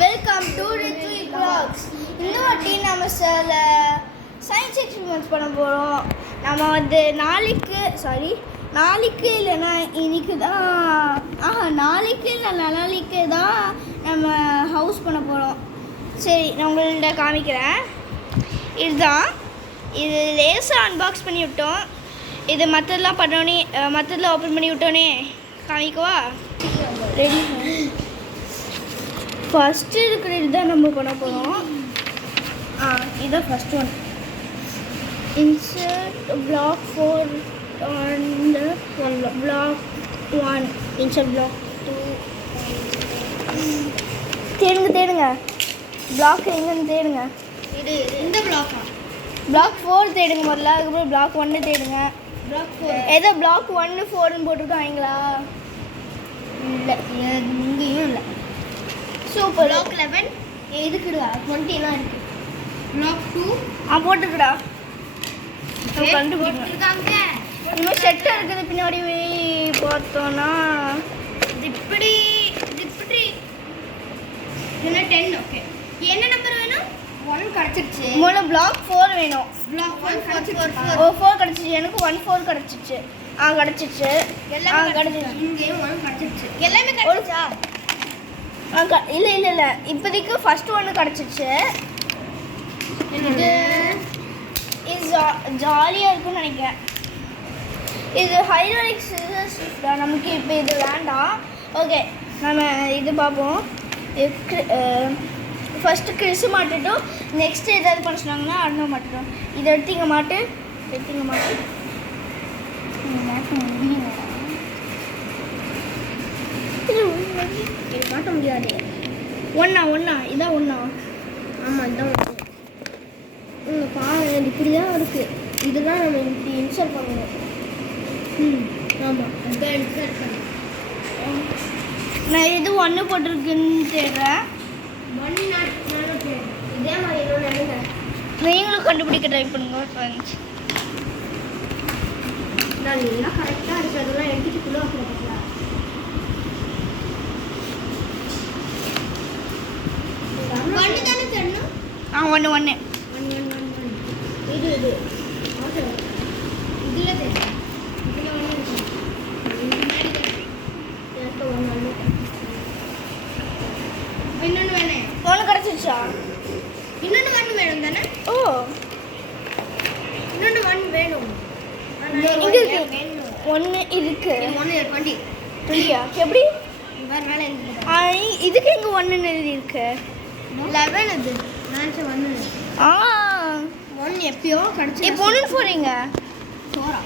Welcome to Rithvi vlogs. இந்த வாட்டி நம்ம சில சயின்ஸ் எக்ஸ்பெரிமெண்ட்ஸ் பண்ண போகிறோம். நம்ம வந்து நாளைக்கு இல்லைன்னா இன்னைக்கு தான் நாளைக்கு இல்லை நாளைக்கு தான் நம்ம ஹவுஸ் பண்ண போகிறோம். சரி, நான் உங்கள்கிட்ட காமிக்கிறேன். இதுதான், இது லேசாக அன்பாக்ஸ் பண்ணி விட்டோம். இது மற்றதெல்லாம் பண்ணோன்னே மற்றதெல்லாம் ஓப்பன் பண்ணி விட்டோன்னே காமிக்கவா? ரெடி. ஃபஸ்ட்டு இருக்கிறது தான் நம்ம பண்ண போகிறோம். இதுதான் first one. Insert block 4 on the block 1. Insert block 2. தேடுங்க பிளாக் எங்கன்னு தேடுங்க. இது இந்த பிளாக்கா? பிளாக் 4 தேடுங்க முதல்ல. அதுக்கப்புறம் பிளாக் 1 தேடுங்க. பிளாக் 4 ஏதோ பிளாக் 1 4ன்னு போட்டுருக்காங்களா? இல்லை, இங்கேயும் இல்லை. சூப்பர். பிளாக் 11 இருக்குடா, 20 இருக்கு. பிளாக் 2 போட்டுருக்குடா. கண்டுபிடிச்சிருக்காங்க. இன்னும் செட்டாக இருக்குது. பின்னாடி பார்த்தோன்னா இது இப்படி என்ன 10. ஓகே, என்ன நம்பர் வேணும்? 1 கிடைச்சிருச்சு. மூணு பிளாக் 4 வேணும். பிளாக் 1 4 4 கிடச்சிச்சு. எனக்கு 1 4 கிடச்சிச்சு. கிடச்சிச்சு. எல்லாமே கிடச்சிச்சு. இங்கேயும் 1 கிடைச்சிருச்சு. எல்லாமே கிடைச்சா? இல்லை இப்போதைக்கு ஃபர்ஸ்ட் ஒன்று கிடச்சிச்சு. இது ஜாலியாக இருக்குன்னு நினைக்கிறேன். இது ஹைட்ராலிக் சிசர்ஸ் தான். நமக்கு இப்போ இது வேண்டாம். ஓகே, நம்ம இது பார்ப்போம். First Chris மாட்டுட்டோம். நெக்ஸ்ட்டு ஏதாவது பண்ண சொன்னாங்கன்னா அண்ணா மாட்டுட்டோம். இதை எடுத்து இங்கே மாட்டு. இது காட்ட முடியாது. ஒன்றா இதான் ஒன்றா. ஆமாம், இதான் உங்கள் பாரு, இப்படி தான் இருக்குது. இதுதான் நம்ம இப்படி இன்சர்ட் பண்ணணும். ஆமாம், அதுதான் இன்சர்ட் பண்ணி நான் இது 1 போட்டிருக்குன்னு தேடுறேன். 1 நானும் தேடுறேன். இதே மாதிரி இன்னொன்று எழுதுங்க. நீங்களும் கண்டுபிடிக்க ட்ரை பண்ணுங்க ஃப்ரெண்ட்ஸ். நான் எல்லாம் கரெக்டாக இருக்கிறதெல்லாம் எடுத்துட்டு குள்ள வைக்கிறேன். ஒன்று தானே தரணும். 1 1 இது இதில் தெரியும். இதில் ஒன்று இன்னொன்று வேணே. 1 கிடச்சிருச்சா? இன்னொன்று 1 வேணும் தானே? ஓ, இன்னொன்று 1 வேணும். இங்கே இருக்கு. 1 இருக்கு. 1 20 20யா? எப்படி? வேறு மேலே எழுதி. இதுக்கு எங்கே 1ன்னு எழுதியிருக்கு? 11 அது. நான் 1 எப்பயோ கிடச்சி. இப்போ 1 போகிறீங்க. 4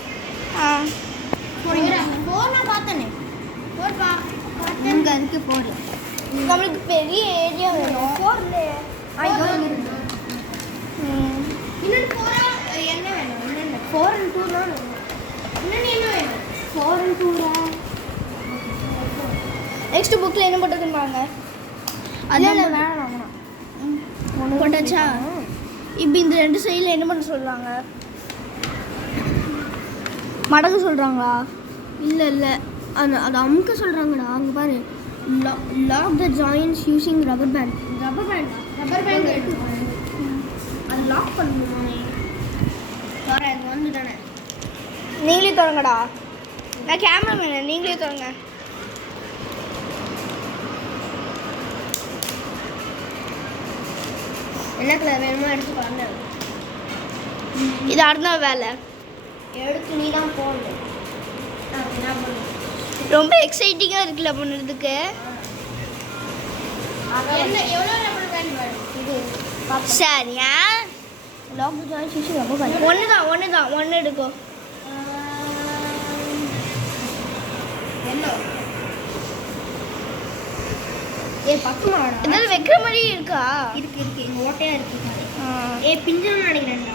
நான் பார்த்தேனே. 4 பார்த்தேன். இங்கே இருக்குது 4. நம்மளுக்கு பெரிய ஏரியா வேணும். 4 இன்னொன்று 4 என்ன வேணும்? இன்னொன்று 4 and 2 தான் வேணும். இன்னொன்று என்ன வேணும்? 4 and 2 நெக்ஸ்ட் புக்கில் என்ன போட்டுருக்குன்னு அதில் வேணாம். போட்டாச்சா? இப்போ இந்த 2 சைடில் என்ன பண்ண சொல்கிறாங்க? மடங்கு சொல்கிறாங்களா? இல்லை அது அமுக்க சொல்கிறாங்கடா. அங்கே பாரு, lock the joins using rubber band அது லாக் பண்ணணுமா? சாரி, அது வந்து தானே. நீங்களே தொடங்கடா. நான் கேமராமேன், நீங்களே தொடங்க. என்ன கலர் வேணுமோ எடுத்து பாருங்க. இது அடுத்த வேலை. எடுத்து நீ தான் போடணும். என்ன பண்ணணும்? ரொம்ப எக்ஸைட்டிங்காக இருக்குல்ல பண்ணுறதுக்கு. எவ்வளோ ரப்பர் பேண்ட் வேணும்? இது சரியா? Lock the joins using rubber band. ஒன்று எடுக்கோ. என்ன பக்கமாடா? இதில் வைக்கிற மாதிரி இருக்கா? இருக்கு இங்கே ஓட்டையாக இருக்கு பாரு. பிஞ்சன்னு நினைக்கிறேன்டா.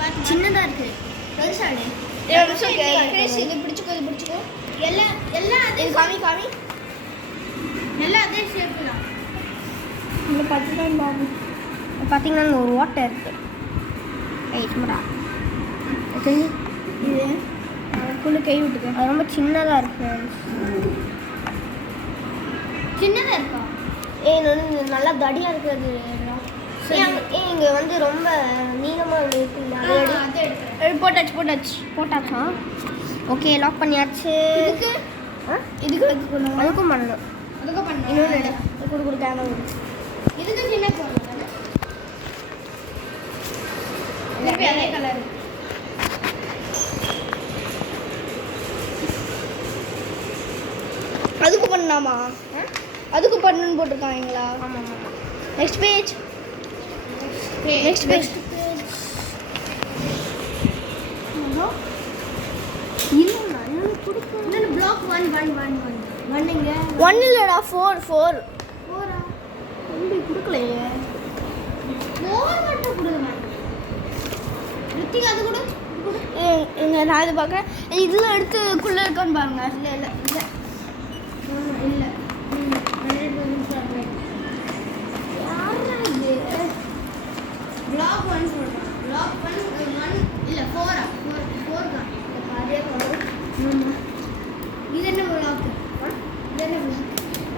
பார்த்து சின்னதாக இருக்குது. பெருசாடு இது பிடிச்சிக்கோ. எல்லாம் அதே காமி நல்லா அதே ஷேப்பு தான். இந்த பார்த்துதான் பாபு. பார்த்தீங்கன்னா ஒரு ஓட்டை இருக்குது. சும்மா இது அதுக்குள்ளே கை விட்டுக்க. அது ரொம்ப சின்னதாக இருக்கு. சின்னதாக இருக்கா? வந்து நல்லா தடியாக இருக்கிறது இங்கே வந்து ரொம்ப நீளமாக இருக்குல்ல போட்டாச்சா ஓகே லாக் பண்ணியாச்சு இதுக்கு வைக்க பண்ணுவோம். அதுக்கும் பண்ணணும் இன்னொன்று கொடு கேமரா இதுக்கு சின்ன போடணும் அதே கலர். அதுக்கு பண்ணலாமா? அதுக்கு பண்ணணும்னு போட்டிருக்காங்களா? ஆமாம் ஆமாம் next page. Next page. Block 1 இங்க 1 இல்லடா 4 தம்பி கொடுக்கலையே 4 மட்டும் கொடுங்க ரித்திகா அது கூட இங்க நான் இது பார்க்குறேன். இதில் எடுத்துக்குள்ளே இருக்கான்னு பாருங்க. இல்லை பிளாக் 1 சொல்கிறேன் பிளாக் 1 இல்லை 4 தான் அதே இது என்ன பிளாக்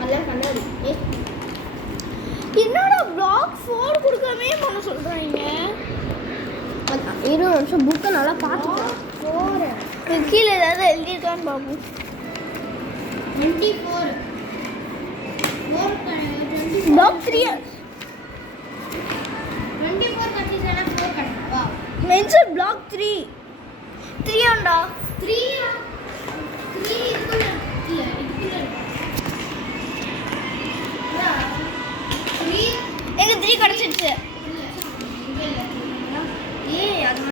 அதெல்லாம் கண்ணாடி என்னடா பிளாக் 4 கொடுக்காமே பண்ண சொல்கிறாங்க. இரு நிமிஷம் புக்கை நல்லா பார்த்துக்கோ 4 கீழே ஏதாவது எழுதியிருக்கான்னு பார்ப்போம். 24 பிளாக் 3 24 கட்டிச்சேன்னா 4 கட்டவா மென்ஷன் பிளாக் 3 ஆண்டா 3 இருக்குல்ல இல்ல இருக்குல்ல 3 எங்க 3 கிடச்சிருச்சு. இல்ல இங்க இல்ல ஏய் அது